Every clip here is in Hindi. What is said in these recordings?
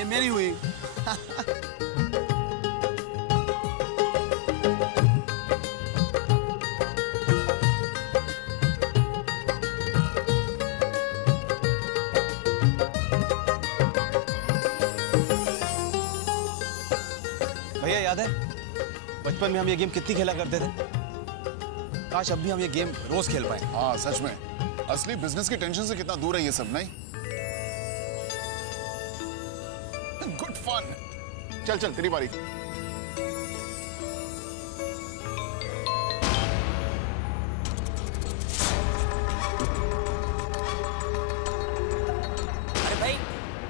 ये मेरी हुई। भैया याद है बचपन में हम ये गेम कितनी खेला करते थे? काश अब भी हम ये गेम रोज खेल पाए। हाँ सच में, असली बिजनेस की टेंशन से कितना दूर है ये सब, नहीं? Good fun. चल चल तेरी बारी। अरे भाई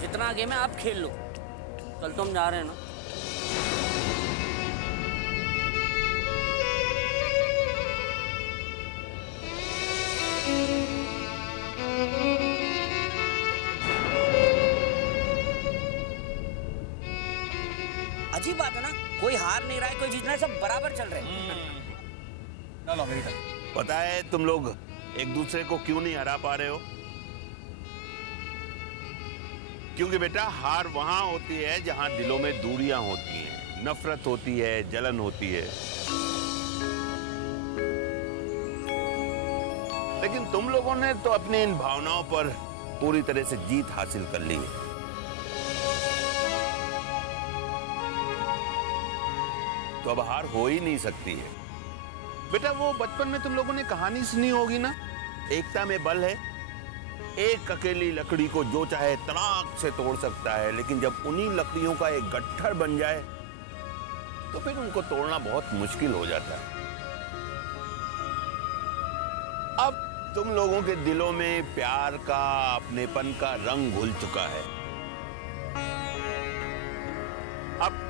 जितना गेम है आप खेल लो, कल तो हम जा रहे हैं ना। अजीब बात है ना, कोई हार नहीं रहा है, कोई जीत रहा है, सब बराबर चल रहे हैं। लो मेरी टर्न। पता है तुम लोग एक दूसरे को क्यों नहीं हरा पा रहे हो? क्योंकि बेटा हार वहां होती है जहां दिलों में दूरियां होती हैं, नफरत होती है, जलन होती है। लेकिन तुम लोगों ने तो अपनी इन भावनाओं पर पूरी तरह से जीत हासिल कर ली है। तो अब हार हो ही नहीं सकती है। बेटा वो बचपन में तुम लोगों ने कहानी सुनी होगी ना, एकता में बल है। एक अकेली लकड़ी को जो चाहे तड़ाक से तोड़ सकता है, लेकिन जब उन्हीं लकड़ियों का एक गट्ठर बन जाए तो फिर उनको तोड़ना बहुत मुश्किल हो जाता है। अब तुम लोगों के दिलों में प्यार का, अपनेपन का रंग घुल चुका है। अब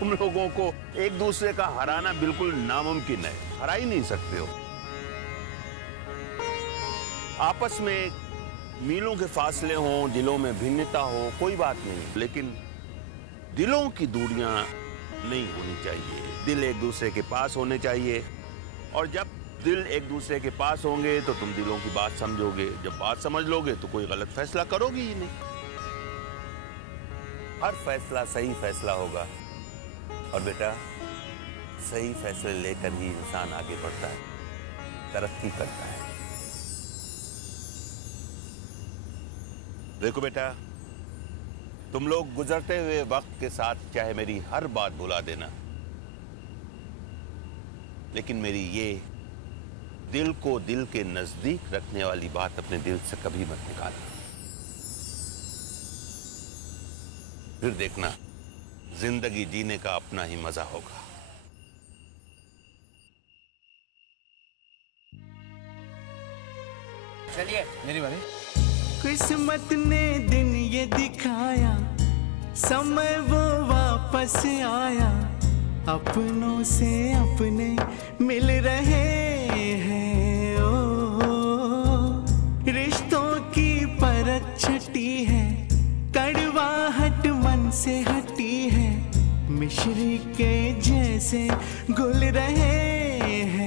तुम लोगों को एक दूसरे का हराना बिल्कुल नामुमकिन है, हरा ही नहीं सकते हो। आपस में मीलों के फासले हों, दिलों में भिन्नता हो, कोई बात नहीं, लेकिन दिलों की दूरियां नहीं होनी चाहिए। दिल एक दूसरे के पास होने चाहिए, और जब दिल एक दूसरे के पास होंगे तो तुम दिलों की बात समझोगे। जब बात समझ लोगे तो कोई गलत फैसला करोगे ही नहीं। हर फैसला सही फैसला होगा, और बेटा सही फैसले लेकर ही इंसान आगे बढ़ता है, तरक्की करता है। देखो बेटा, तुम लोग गुजरते हुए वक्त के साथ चाहे मेरी हर बात भुला देना, लेकिन मेरी ये दिल को दिल के नजदीक रखने वाली बात अपने दिल से कभी मत निकालना। फिर देखना जिंदगी जीने का अपना ही मजा होगा। चलिए मेरी बारी। किस्मत ने दिन ये दिखाया, समय वो वापस आया, अपनों से अपने मिल रहे हैं। ओ रिश्तों की परत छटी है, कड़वाहट मन से हटी है, मिश्री के जैसे घुल रहे हैं।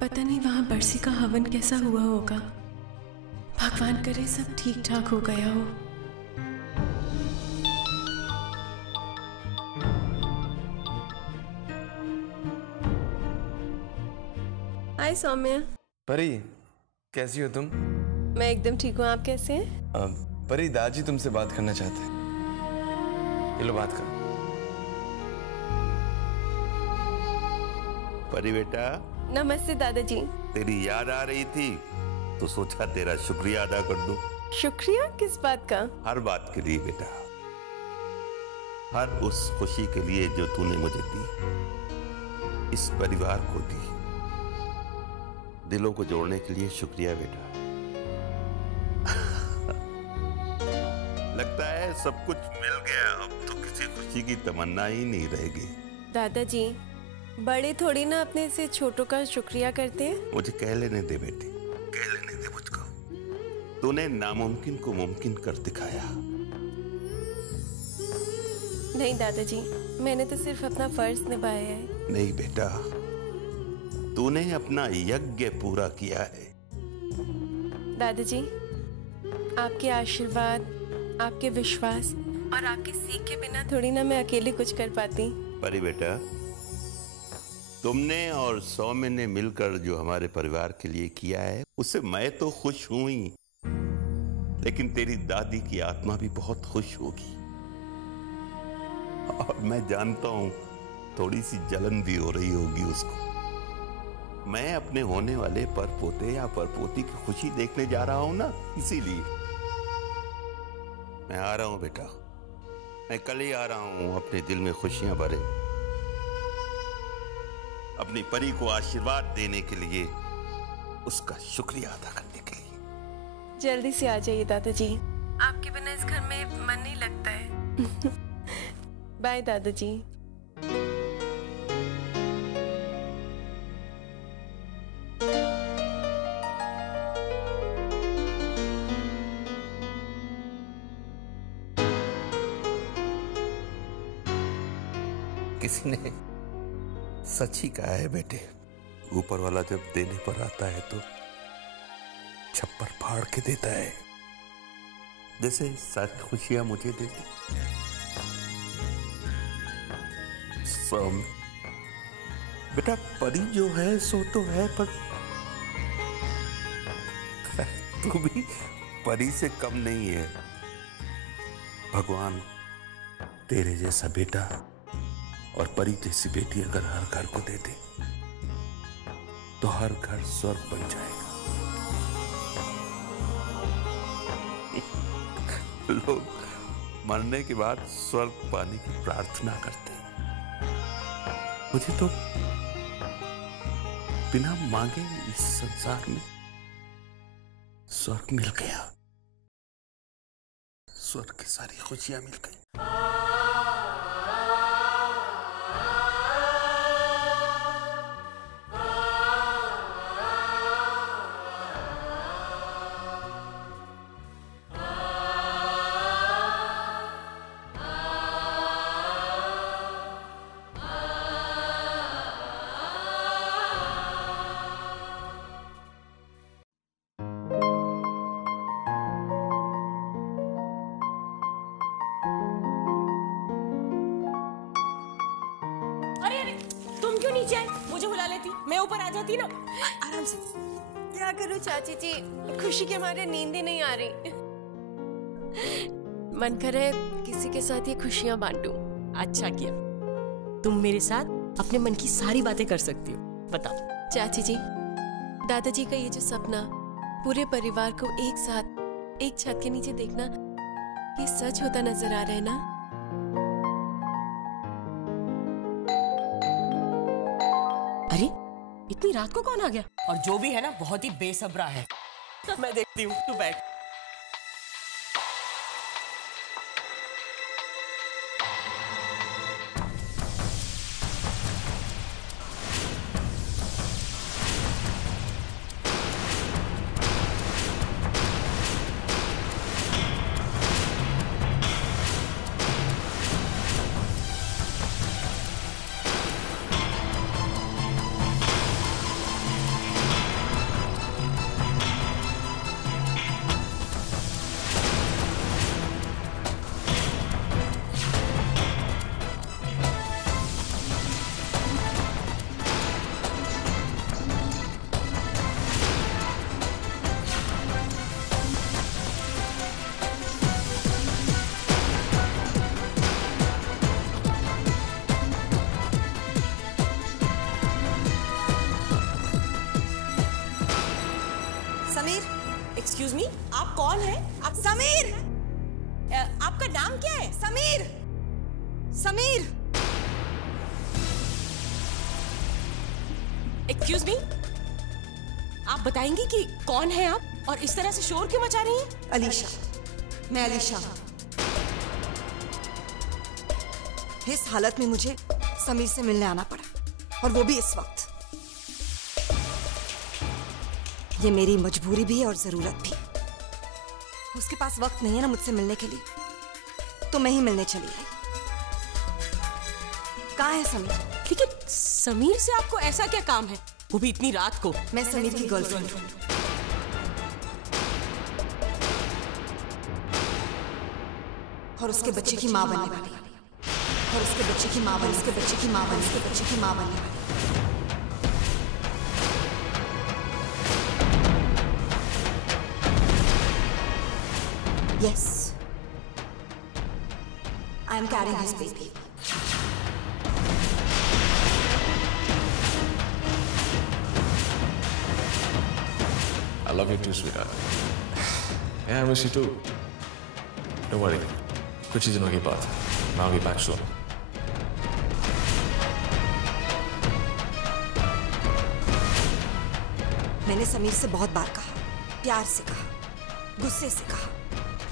पता नहीं वहां बरसी का हवन कैसा हुआ होगा। भगवान करे सब ठीक ठाक हो गया हो। हाय सौम्या। परी कैसी हो तुम? मैं एकदम ठीक हूँ, आप कैसे हैं? परी दादी तुमसे बात करना चाहते हैं, ये लो बात करो। परी बेटा। नमस्ते दादाजी। तेरी याद आ रही थी तो सोचा तेरा शुक्रिया अदा कर दूं। शुक्रिया किस बात का? हर बात के लिए बेटा, हर उस खुशी के लिए जो तूने मुझे दी, इस परिवार को दी। दिलों को जोड़ने के लिए शुक्रिया बेटा। लगता है सब कुछ मिल गया, अब तो किसी को खुशी की तमन्ना ही नहीं रहेगी। दादाजी, बड़े थोड़ी ना अपने से छोटों का शुक्रिया करते हैं। मुझे कह लेने दे बेटी, कह लेने दे मुझको। तूने नामुमकिन को मुमकिन कर दिखाया। नहीं दादाजी, मैंने तो सिर्फ अपना फर्ज निभाया है। नहीं बेटा, तूने अपना यज्ञ पूरा किया है। दादाजी, आपके आशीर्वाद, आपके विश्वास और आपकी सीख के बिना थोड़ी ना मैं अकेले कुछ कर पाती। परी बेटा, तुमने और सौम्य ने मिलकर जो हमारे परिवार के लिए किया है उससे मैं तो खुश हूं ही, लेकिन तेरी दादी की आत्मा भी बहुत खुश होगी। और मैं जानता हूं थोड़ी सी जलन भी हो रही होगी उसको। मैं अपने होने वाले परपोते या परपोती की खुशी देखने जा रहा हूं ना, इसीलिए मैं आ रहा हूं बेटा। मैं कल ही आ रहा हूं अपने दिल में खुशियां भरे, अपनी परी को आशीर्वाद देने के लिए, उसका शुक्रिया अदा करने के लिए। जल्दी से आ जाइए दादाजी, आपके बिना इस घर में मन नहीं लगता है। बाय दादाजी। किसी ने सच ही कहा है बेटे, ऊपर वाला जब देने पर आता है तो छप्पर फाड़ के देता है, जैसे सारी खुशियां मुझे देती। बेटा, परी जो है सो तो है, पर तू भी परी से कम नहीं है। भगवान तेरे जैसा बेटा और परी जैसी बेटी अगर हर घर को दे दे तो हर घर स्वर्ग बन जाएगा। लोग मरने के बाद स्वर्ग पाने की प्रार्थना करते हैं। मुझे तो बिना मांगे इस संसार में स्वर्ग मिल गया। स्वर्ग की सारी खुशियां मिल गई। मैं ऊपर आ जाती ना। आराम से। क्या करूं चाची जी, खुशी के मारे नींद ही नहीं आ रही। मन कर रहा है किसी के साथ ये खुशियां बांटूं। अच्छा किया, तुम मेरे साथ अपने मन की सारी बातें कर सकती हो। बताओ चाची जी, दादाजी का ये जो सपना पूरे परिवार को एक साथ एक छत के नीचे देखना, ये सच होता नजर आ रहा है ना? अरे इतनी रात को कौन आ गया? और जो भी है ना बहुत ही बेसब्रा है। मैं देखती हूँ, तू बैठ। एक्सक्यूज मी, आप कौन है? आप समीर। आपका नाम क्या है? समीर। समीर। एक्सक्यूज मी, आप बताएंगी कि कौन है आप और इस तरह से शोर क्यों मचा रही हैं? अलीशा, मैं अलीशा। इस हालत में मुझे समीर से मिलने आना पड़ा, और वो भी इस वक्त। ये मेरी मजबूरी भी है और जरूरत भी। उसके पास वक्त नहीं है ना मुझसे मिलने के लिए, तो मैं ही मिलने चली आई। कहाँ है समीर? लेकिन समीर से आपको ऐसा क्या काम है, वो भी इतनी रात को? मैं समीर की गर्लफ्रेंड हूँ, और उसके बच्चे की माँ बनने वाली, और उसके बच्चे की माँ बनने, उसके बच्चे की माँ बनने, उसके बच्चे की माँ बनने वाली। Yes, I am carrying his baby. I love you too, sweetheart. Yeah, I miss you too. Don't worry. कुछ ही दिनों की बात है. I'll be back soon. मैंने समीर से बहुत बार कहा, प्यार से कहा, गुस्से से कहा,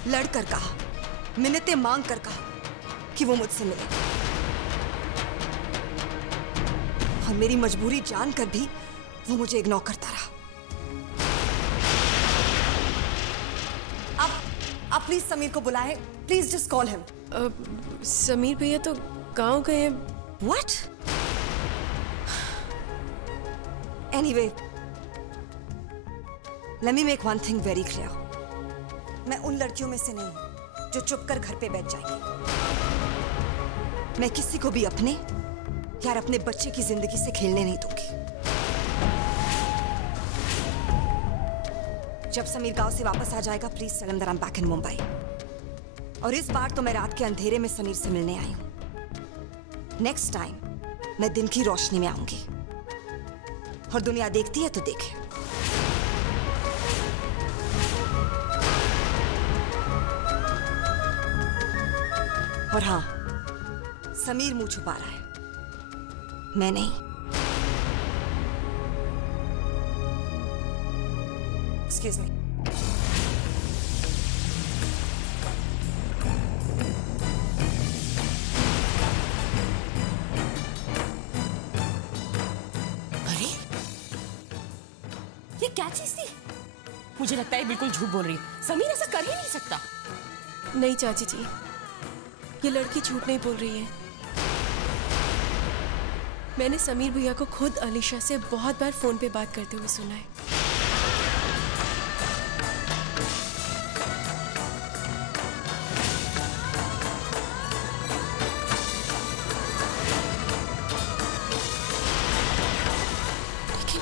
लड़कर कहा, मिन्नतें मांग कर कहा कि वो मुझसे मिले, और मेरी मजबूरी जानकर भी वो मुझे इग्नोर करता रहा। आप प्लीज समीर को बुलाएं, please just call him. Sameer भैया तो गांव गए हैं। What? Anyway, let me make one thing very clear. मैं उन लड़कियों में से नहीं हूं जो चुपकर घर पे बैठ जाएंगी। मैं किसी को भी अपने यार अपने बच्चे की जिंदगी से खेलने नहीं दूंगी। जब समीर गांव से वापस आ जाएगा, please tell him that I'm back in Mumbai. और इस बार तो मैं रात के अंधेरे में समीर से मिलने आई हूं। नेक्स्ट टाइम मैं दिन की रोशनी में आऊंगी, और दुनिया देखती है तो देखे। और हाँ, समीर मुंह छुपा रहा है, मैं नहीं। Excuse me. अरे ये क्या चीज थी? मुझे लगता है बिल्कुल झूठ बोल रही है। समीर ऐसा कर ही नहीं सकता। नहीं चाची जी, ये लड़की झूठ नहीं बोल रही है। मैंने समीर भैया को खुद अलीशा से बहुत बार फोन पे बात करते हुए सुना है। लेकिन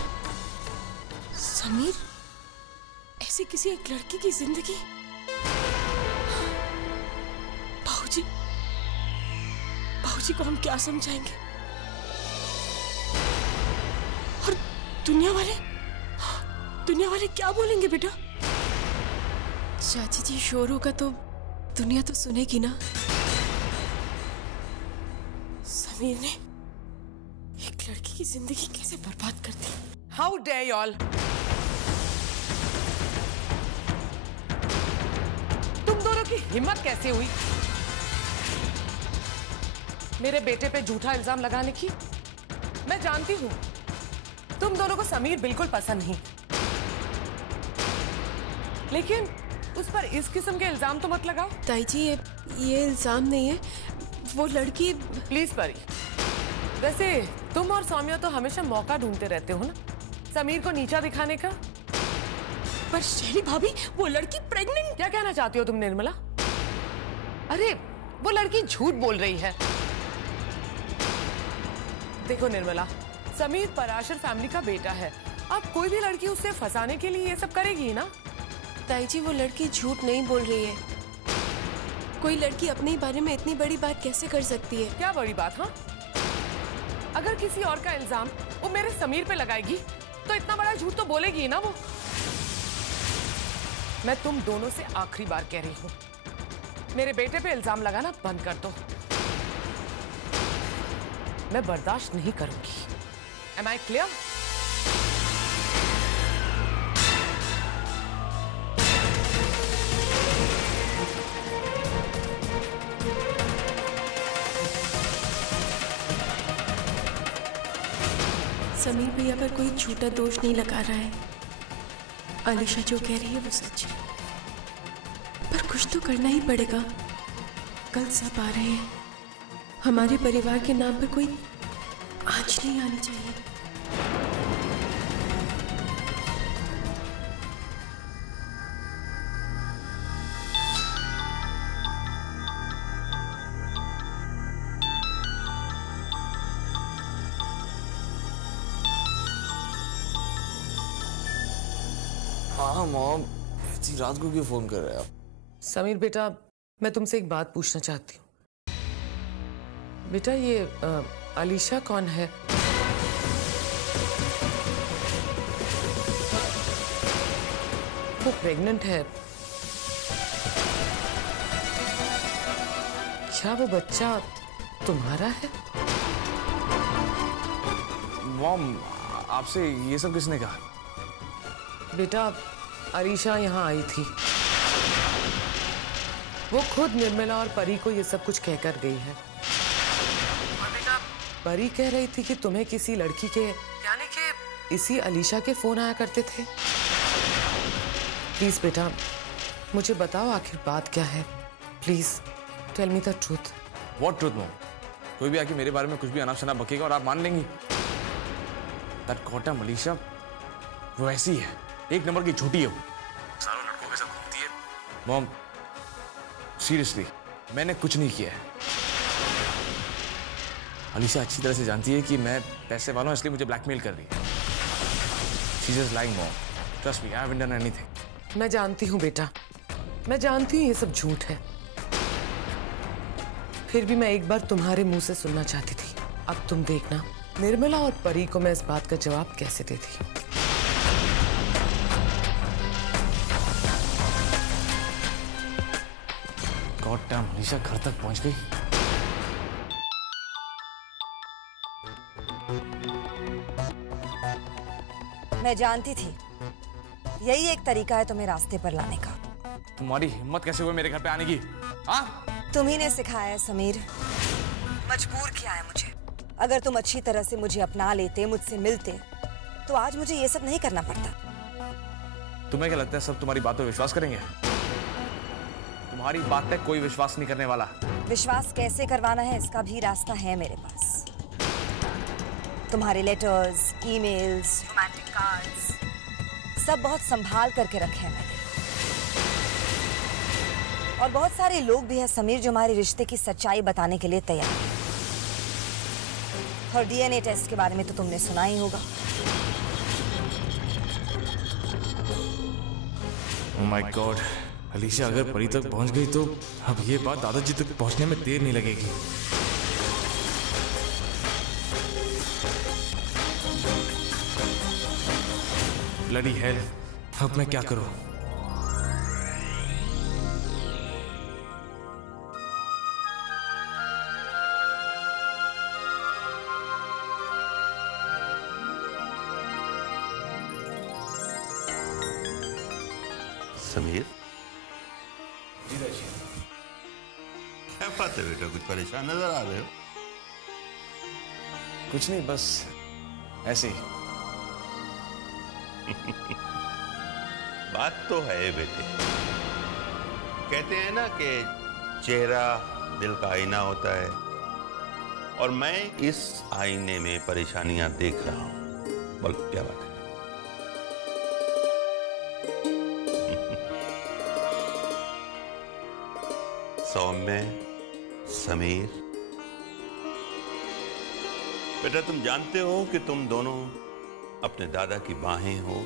समीर ऐसे किसी एक लड़की की जिंदगी? बाबूजी को हम क्या समझाएंगे? और दुनिया वाले क्या बोलेंगे बेटा? चाची जी, शोर होगा तो दुनिया तो सुनेगी ना। समीर ने एक लड़की की जिंदगी कैसे बर्बाद कर दी? How dare you all? तुम दोनों की हिम्मत कैसे हुई मेरे बेटे पे झूठा इल्जाम लगाने की? मैं जानती हूं तुम दोनों को समीर बिल्कुल पसंद नहीं, लेकिन उस पर इस किस्म के इल्जाम तो मत लगाओ। ताई जी, ये इल्जाम नहीं है, वो लड़की। प्लीज परी, वैसे तुम और सौम्या तो हमेशा मौका ढूंढते रहते हो ना समीर को नीचा दिखाने का। पर शैली भाभी, वो लड़की प्रेग्नेंट। क्या कहना चाहती हो तुम निर्मला? अरे वो लड़की झूठ बोल रही है। देखो निर्मला, समीर पराशर फैमिली का बेटा है। अब कोई भी लड़की उसे फंसाने के लिए ये सब करेगी ना? ताई जी, वो लड़की झूठ नहीं बोल रही है। कोई लड़की अपने बारे में इतनी बड़ी बात कैसे कर सकती है? क्या बड़ी बात? हाँ, अगर किसी और का इल्जाम वो मेरे समीर पे लगाएगी तो इतना बड़ा झूठ तो बोलेगी ना वो। मैं तुम दोनों से आखिरी बार कह रही हूँ, मेरे बेटे पे इल्जाम लगाना बंद कर दो। मैं बर्दाश्त नहीं करूंगी। Am I clear? भैया पर कोई झूठा दोष नहीं लगा रहा है। आलिशा जो कह रही है वो सच है, पर कुछ तो करना ही पड़ेगा। कल सब आ रहे हैं, हमारे परिवार के नाम पर कोई आंच नहीं आनी चाहिए। हाँ मॉम, इतनी रात को क्यों फोन कर रहे हैं आप? समीर बेटा, मैं तुमसे एक बात पूछना चाहती हूँ। बेटा ये आलिशा कौन है? वो प्रेग्नेंट है। क्या वो बच्चा तुम्हारा है? मॉम, आपसे ये सब किसने कहा? बेटा आलिशा यहाँ आई थी, वो खुद निर्मला और परी को ये सब कुछ कहकर गई है। और बेटा परी कह रही थी कि तुम्हें किसी लड़की के यानी कि इसी आलिशा के फोन आया करते थे। प्लीज बेटा मुझे बताओ आखिर बात क्या है। Please tell me the truth. What truth mom? कोई भी आके मेरे बारे में कुछ भी अनाप शनाप बकेगा और आप मान लेंगी? दैट गॉटम आलिशा वो ऐसी है, एक नंबर की झूठी है वो, सारों लड़कों के साथ घूमती है। मॉम सीरियसली मैंने कुछ नहीं किया है। आलिशा अच्छी तरह से जानती है कि मैं पैसे वाला हूं, इसलिए मुझे ब्लैकमेल कर रही है। She's just lying, mom. Trust me, I haven't done anything. मैं जानती हूँ बेटा, मैं जानती हूँ ये सब झूठ है, फिर भी मैं एक बार तुम्हारे मुंह से सुनना चाहती थी। अब तुम देखना निर्मला और परी को मैं इस बात का जवाब कैसे देती हूँ। गॉड डैम, आलिशा घर तक पहुंच गई। मैं जानती थी यही एक तरीका है तुम्हें रास्ते पर लाने का। तुम्हारी हिम्मत कैसे हुई मेरे घर पे आने की? हाँ? तुम्ही ने सिखाया है समीर, मजबूर किया है मुझे। अगर तुम अच्छी तरह से मुझे अपना लेते, मुझसे मिलते, तो आज मुझे ये सब नहीं करना पड़ता। तुम्हें क्या लगता है सब तुम्हारी बात पर विश्वास करेंगे? तुम्हारी बात पे कोई विश्वास नहीं करने वाला। विश्वास कैसे करवाना है इसका भी रास्ता है मेरे पास। तुम्हारे लेटर्स, ईमेल्स, रोमांटिक कार्ड्स सब बहुत संभाल करके रखे हैं मैंने। और बहुत सारे लोग भी हैं समीर जो हमारे रिश्ते की सच्चाई बताने के लिए तैयार हैं। और डीएनए टेस्ट के बारे में तो तुमने सुना ही होगा। Oh my God, आलिशा अगर परी तक पहुंच गई तो अब ये बात दादाजी तक पहुंचने में देर नहीं लगेगी। ब्लडी हेल, अब मैं क्या करूं? समीर, क्या बात है बेटा, कुछ परेशान नजर आ रहे हो? कुछ नहीं, बस ऐसे ही। बात तो है बेटे, कहते हैं ना कि चेहरा दिल का आईना होता है, और मैं इस आईने में परेशानियां देख रहा हूं। बोलो क्या बात है? सौम्य, समीर, बेटा तुम जानते हो कि तुम दोनों अपने दादा की बाहें हो,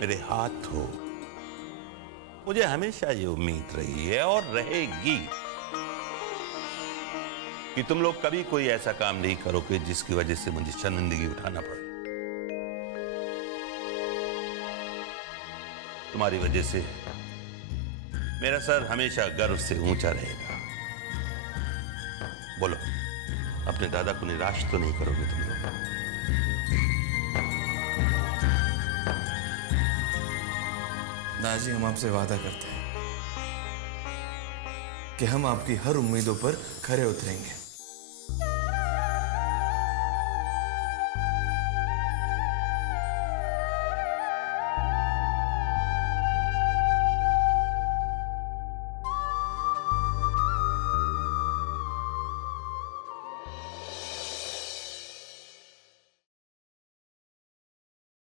मेरे हाथ हो। मुझे हमेशा ये उम्मीद रही है और रहेगी कि तुम लोग कभी कोई ऐसा काम नहीं करोगे जिसकी वजह से मुझे शर्मिंदगी उठाना पड़े। तुम्हारी वजह से मेरा सर हमेशा गर्व से ऊंचा रहेगा। बोलो, अपने दादा को निराश तो नहीं करोगे तुम लोग? दादाजी, हम आपसे वादा करते हैं कि हम आपकी हर उम्मीदों पर खरे उतरेंगे।